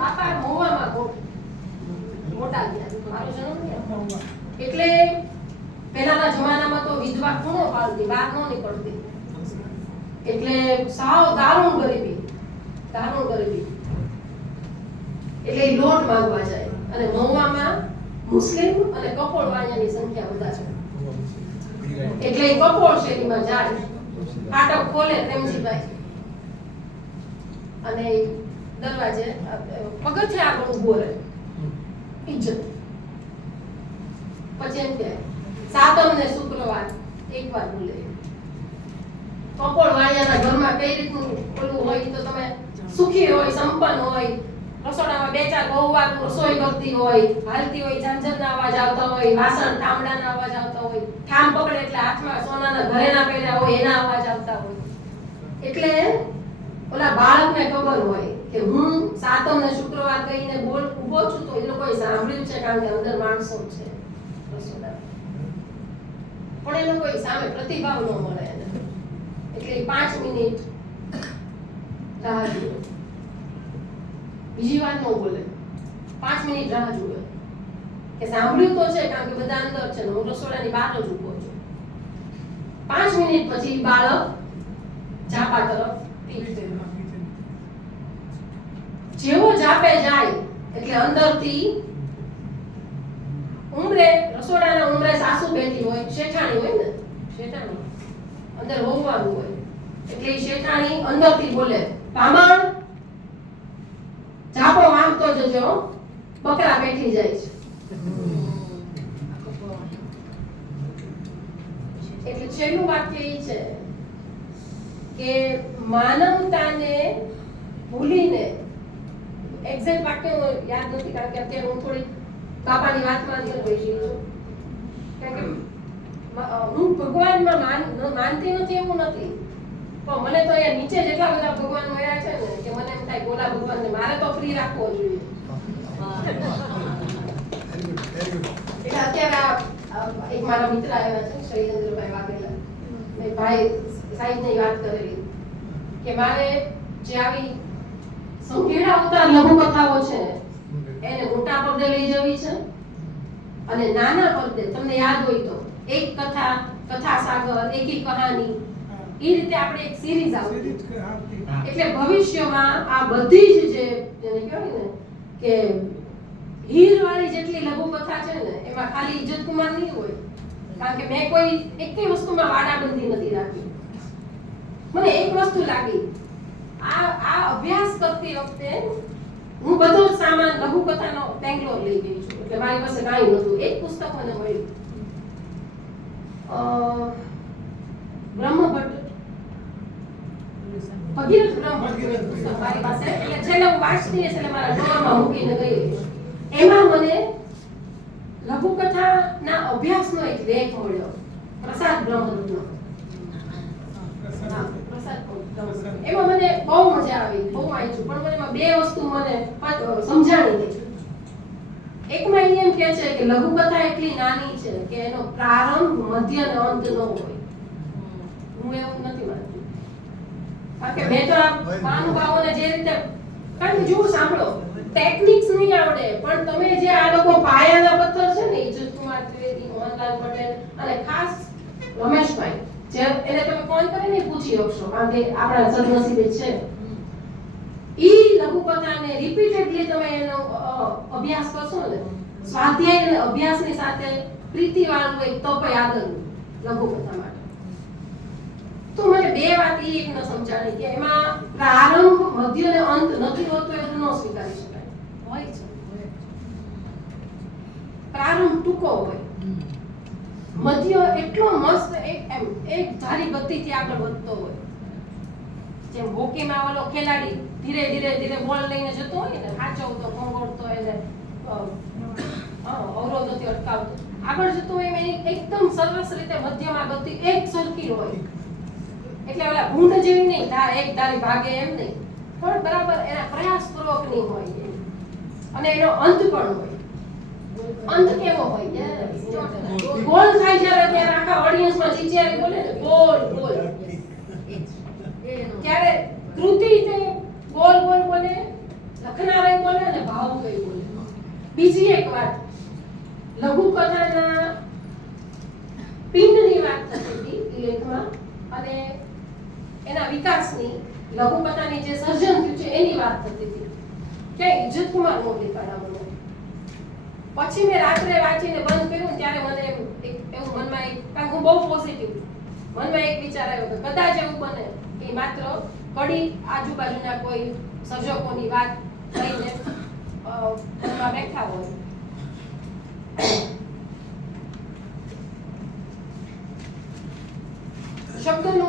બાપા મહુવામાં મોટા ગયા, મારો જન્મ ત્યાં. એટલે પહેલાના જમાનામાં તો વિધવા ખૂણો પાડતી, બહાર ન નીકળતી. એટલે સાવ દારૂણ ગરીબી. એટલે લોટ માંગવા જાય. અને મહુવામાં મુસ્લિમ અને કપોળ વાળાની સંખ્યા વધારે છે. એટલે કપોળ શેરીમાં જાય, ફાટક ખોલે પ્રેમજીભાઈ, અને દરવાજે પગથિયા આગળ ઉભો રહે, ઇજ્જત. પછી એમ કે સાતમ ને શુક્રવાર એકવાર બોલે. કપોળ વાળિયાના ઘરમાં કઈ રીતનું ઓલું હોય તો તમે સુખી હોય, સંપન્ન હોય, રસોડામાં બે ચાર બહુવાર રસોઈ કરતી હોય, હાલતી હોય, ઝંઝરના અવાજ આવતા હોય, વાસણ તાંબડાના અવાજ આવતા હોય, ઠામ પકડે એટલે હાથમાં સોનાના ઘરેણા પહેર્યા હોય એના અવાજ આવતા હોય. એટલે ઓલા બાળકને ખબર હોય કે હું સાતમ ને શુક્રવાર કહીને ઊભો છું તો એ લોકોએ સાંભળ્યું છે, કારણ કે અંદર માણસો છે રસોડા. પણ એ લોકોએ સામે પ્રતિભાવ ન મળે એને. એટલે 5 મિનિટ રાહ જુએ, બીજી વાર ન બોલે, 5 મિનિટ રાહ જુએ કે સાંભળ્યું તો છે, કારણ કે બધા અંદર છે ને હું રસોડાની બહાર જ ઊભો છું. 5 મિનિટ પછી બાળક ઝાપા તરફ જેવો ઝાપે જાય એટલે અંદરથી ઉમરે, રસોડાના ઉમરે સાસુ બેઠી હોય, શેઠાણી હોય ને, શેઠાણી અંદર હોવાનું હોય, એટલે શેઠાણી અંદરથી બોલે, બામણ ઝાપો માંગતો જજો, બકરા બેઠી જાય છે. એટલે છેલ્લું વાક્ય એ છે કે માનવતાને ભૂલીને, એક્ઝેક્ટ વાક્ય યાદ નથી કારણ કે અત્યારે હું થોડી બાપાની વાતમાં અંદર બેસી છું, કારણ કે હું ભગવાનમાં માનતી નથી એવું નથી, પણ મને તો અહીંયા નીચે જેટલા બધા ભગવાન મળ્યા છે ને કે મને એમ થાય ગોલા ભગવાનને મારે તો ફ્રી રાખવો જોઈએ. એટલે અત્યારે એક મારા મિત્ર આવ્યા છે, શૈલેન્દ્રભાઈ વાઘેલા, મેં ભાઈ સાહેબની વાત કરેલી કે મારે જે આવી સંઘેડા અવતાર લઘુકથાઓ છે એને મોટા પડદે લઈ જવી છે, અને નાના પડદે તમને યાદ હોય તો એક કથા, કથા સાગર, એકી કહાની, એ રીતે આપણે એક સિરીઝ આવતી. એટલે ભવિષ્યમાં આ બધી જ જે જેને કહેવાય ને કે હીરવાળી જેટલી લઘુકથા છે ને એમાં ખાલી ઇજ્જત કુમાર નહીં હોય, કારણ કે મેં કોઈ એકેય વસ્તુમાં વાડાબંધી નથી રાખી. મને એક વસ્તુ લાગી, આ અભ્યાસ કરતી વખતે હું બધો જ સામાન લઘુકથાનો બેંગ્લોર લઈ ગઈ છું, એટલે મારી પાસે કાંઈ નહોતું. એક પુસ્તક મને મળ્યું, બ્રહ્મભટ્ટ, ભગીરથ બ્રહ્મભટ્ટ પુસ્તક મારી પાસે, એટલે છેલ્લે હું વાંચતી એટલે મારા ડોરમાં મૂકીને ગઈ. એમાં મને લઘુકથાના અભ્યાસનો એક લેખ મળ્યો, પ્રસાદ બ્રહ્મભટ્ટનો. એમાં મને બહુ મજા આવી, બહુ વાંચ્યું, પણ મને એમાં બે વસ્તુ મને સમજાણી નહીં. એકમાં એમ કહે છે કે લઘુકથા એટલી નાની છે કે એનો પ્રારંભ, મધ્ય અને અંત ન હોય. હું એવું નથી માનતી, કારણ કે મેં તો આ મહાનુભાવોને જે રીતે, કારણ કે જુઓ સાંભળો, ટેકનિક્સ નહીં આવડે પણ તમે જે આ લોકો પાયાના પથ્થર છે ને, ઇજ્જત કુમાર ત્રિવેદી, મોહનલાલ પટેલ અને ખાસ રમેશભાઈ, જે એને તમે ફોન કરીને પૂછી શકશો, કારણ કે આપણા સદનસીબે છે, ઈ લઘુકથાને રિપીટેડલી તમે એનો અભ્યાસ કરશો ને, સ્વાધ્યાય અને અભ્યાસની સાથે પ્રીતિવાળું એક તપ આગળ લઘુકથા માટે. તો મને બે વાત એ એક ન સમજાણી કે એમાં પ્રારંભ, મધ્ય અને અંત નથી હોતો, એવું ન સ્વીકારી શકાય. હોય છે પ્રારંભ ટૂંકો હોય, મધ્ય એટલો મસ્ત એક ધારી ગતિથી આગળ વધતો હોય, જેમ હોકીમાં ઓલો ખેલાડી ધીરે ધીરે ધીરે બોલ લઈને જતો હોય ને, સાચવતો, ખંગોળતો, એને અવરોધોથી અટકાવતો આગળ જતો હોય, એની એકદમ સરસ રીતે મધ્યમાં ગતિ એક સરખી હોય. એટલે ઓલા ભૂંડ જેવી નહીં, એક ધારી ભાગે એમ નહીં, પણ બરાબર એના પ્રયાસપૂર્વકની હોય, અને એનો અંત પણ હોય. અંત કેવો હોય? ગોલ થાય જ્યારે ત્યારે આખા ઓડિયન્સમાં ચીચિયારી બોલે ને, ગોલ ગોલ. ક્યારે કૃતિ તે ગોલ ગોલ બોલે, લખનારે બોલે, બીજી એક વાત, લઘુકથાના પિંડની વાત થતી હતી લેખમાં, અને એના વિકાસની, લઘુકથાની જે સર્જન થયું છે એની વાત થતી હતી. ક્યાંય ઇજ્જતકુમાર નો દેખાડા મને. પછી મેં રાત્રે વાંચીને બંધ કર્યું ને ત્યારે મને એવું મનમાં કારણ કે હું બહુ પોઝિટિવ, મનમાં એક વિચાર આવ્યો કે કદાચ એવું બને કે માત્ર કડી આજુબાજુના કોઈ સર્જકોની વાત લઈને બેઠા હોય. શબ્દનો